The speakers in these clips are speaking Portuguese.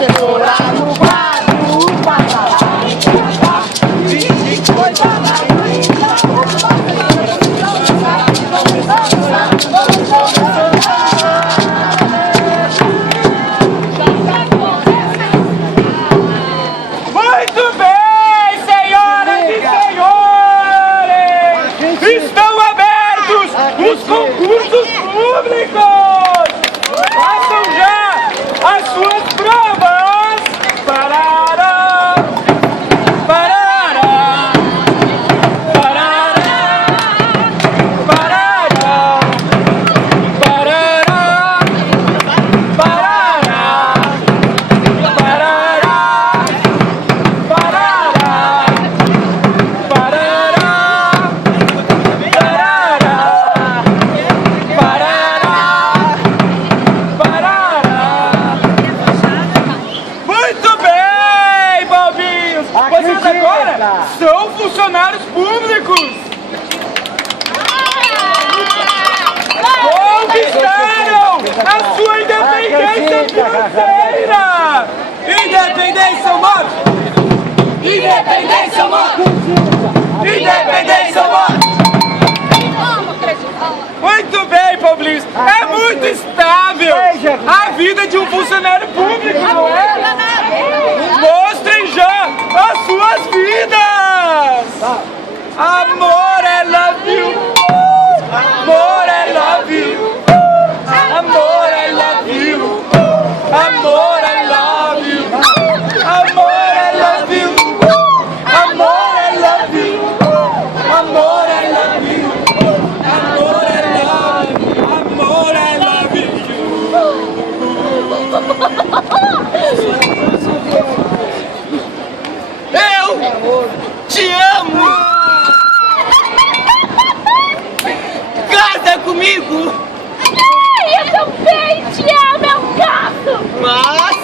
cenoura no quadro, passa lá e pra cá. Vinte coisa na Muito bem, senhoras e senhores! Estão abertos os concursos públicos! Façam já as suas provas! Parará, parará, parará, parará, parará, parará, são funcionários públicos! Conquistaram a sua independência financeira! Independência, morte! Independência, morte! Independência, morte! Muito bem, Paulinhos! É muito estável a vida de um funcionário público, não é? Mostrem já as suas vidas! Amor, I love you! Amor, I love you! Amor, I love you! Amor, I love you! Amor, I love you! Amor, I love you! Amor, I love you! Amor, I love you! Amor, I love you! Eu te amo! Casa comigo! Ai, eu também te amo, é um gato! Mas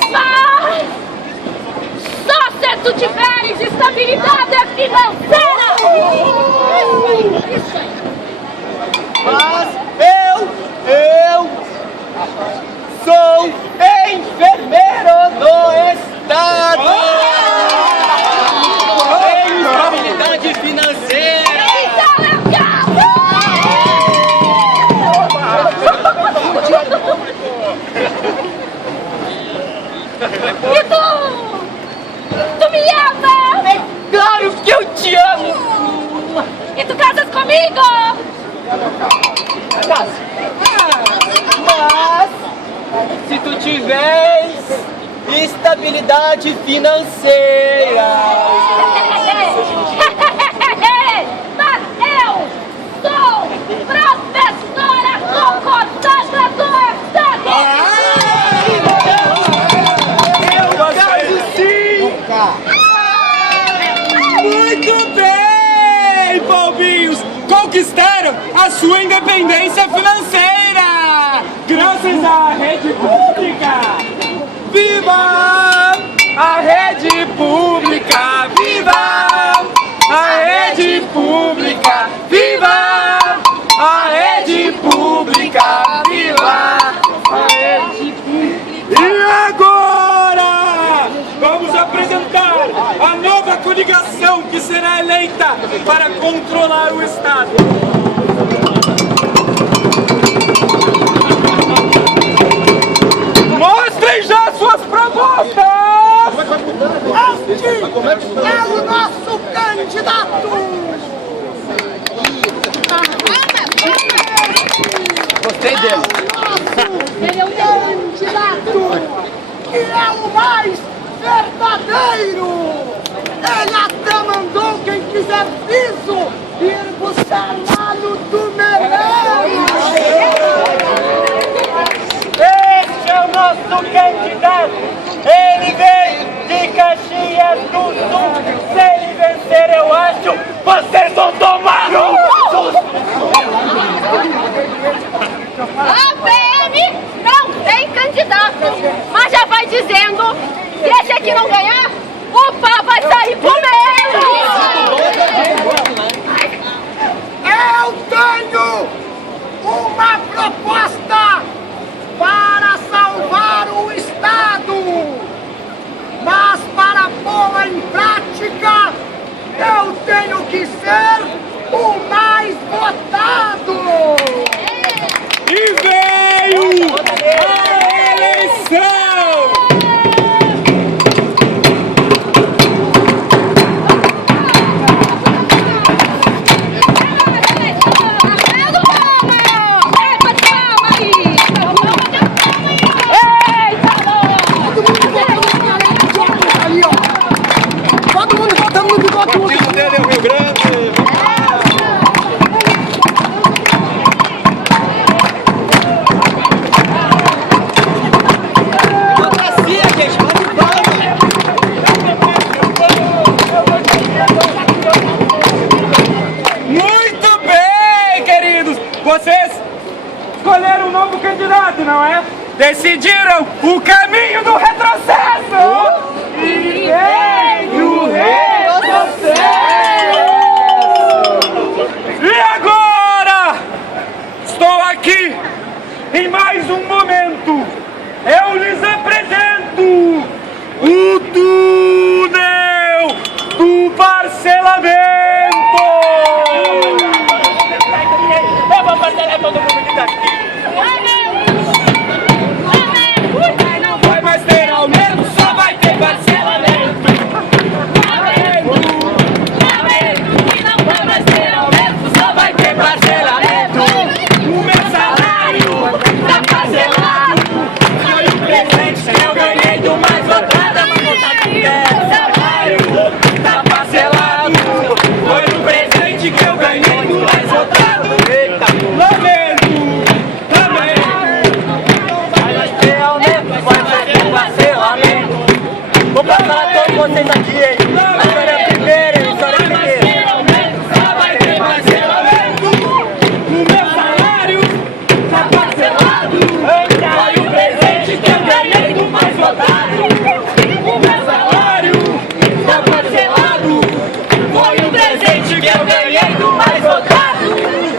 Só se tu tiveres estabilidade financeira! Isso aí! Mas eu sou enfermeiro do estado! Tenho estabilidade financeira! Então é um gato! E tu me ama? É claro que eu te amo! E tu casas comigo? Mas se tu tiveres estabilidade financeira, Mas eu sou professora concordata do Estado! eu caso sim! Muito bem, Palminhos! Conquistaram a sua independência financeira! Graças à rede pública! Viva a rede pública! Viva a rede pública! Viva a rede pública! Viva a rede pública! E agora vamos apresentar a nova coligação que será eleita para controlar o Estado. Mostrem já suas propostas! Este é o nosso candidato! Gostei dele. Ele é o candidato que é o mais verdadeiro! Ele até mandou quem quiser piso ir buscar lá no Tumeleiro! Este é o nosso candidato. Ele vem de Caxias do Sul. Se ele vencer, eu acho, vocês vão tomar um susto. A PM não tem candidato, mas já vai dizendo que esse aqui não ganhar, o pá vai sair comendo! Eu tenho uma proposta para salvar o Estado! ser o mais votado! E veio a eleição! Todo mundo votando no bigode! O partido dele é o Rio Grande. Muito bem, queridos! Vocês escolheram um novo candidato, não é? Decidiram o caminho do retrocesso! E veio o retrocesso! E agora, estou aqui em mais um momento. Eu lhes apresento o túnel do parcelamento! Eu vou parcelar todo mundo que tá aqui. Não vai mais ter aumento, só vai ter parcelamento. E não vai mais ter aumento, só vai ter parcelamento. O meu salário tá parcelado. Foi o presente que eu ganhei do mais votado. O salário tá parcelado. Foi o presente que eu ganhei do mais votado. Lamento também. Vai ter aumento, vai ter parcelamento. Vou passar a todos vocês aqui, hein? História primeira, história primeira. Só vai ter parcelamento. O meu salário tá parcelado. Foi o presente que eu ganhei do mais votado. O meu salário tá parcelado. Foi o presente que eu ganhei do mais votado.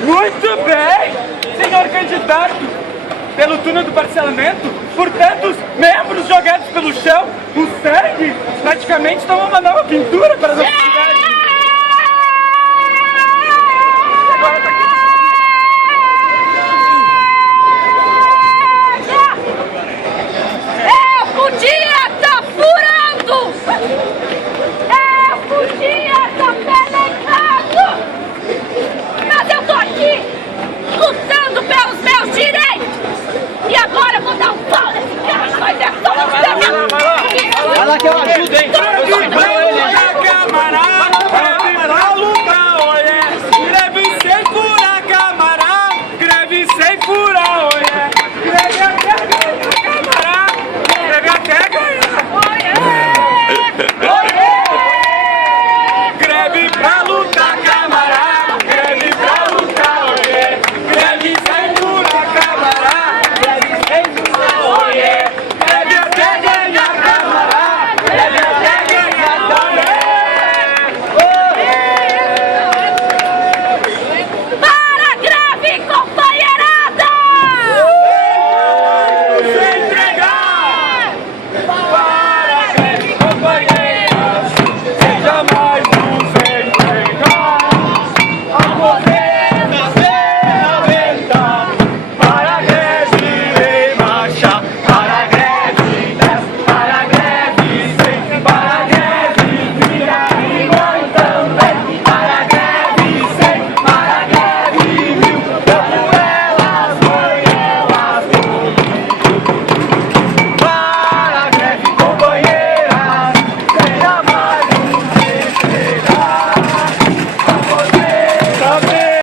Muito bem, senhor candidato, pelo túnel do parcelamento, por tantos membros jogados pelo chão, o sangue praticamente tomou uma nova pintura para a nossa cidade. Agora tá aqui. Podia tá furando! Podia tá penetrando! Mas eu tô aqui lutando pelos meus direitos! E agora eu vou dar um pau nesse cara! Vai ver só você! Vai lá que eu ajudo, hein?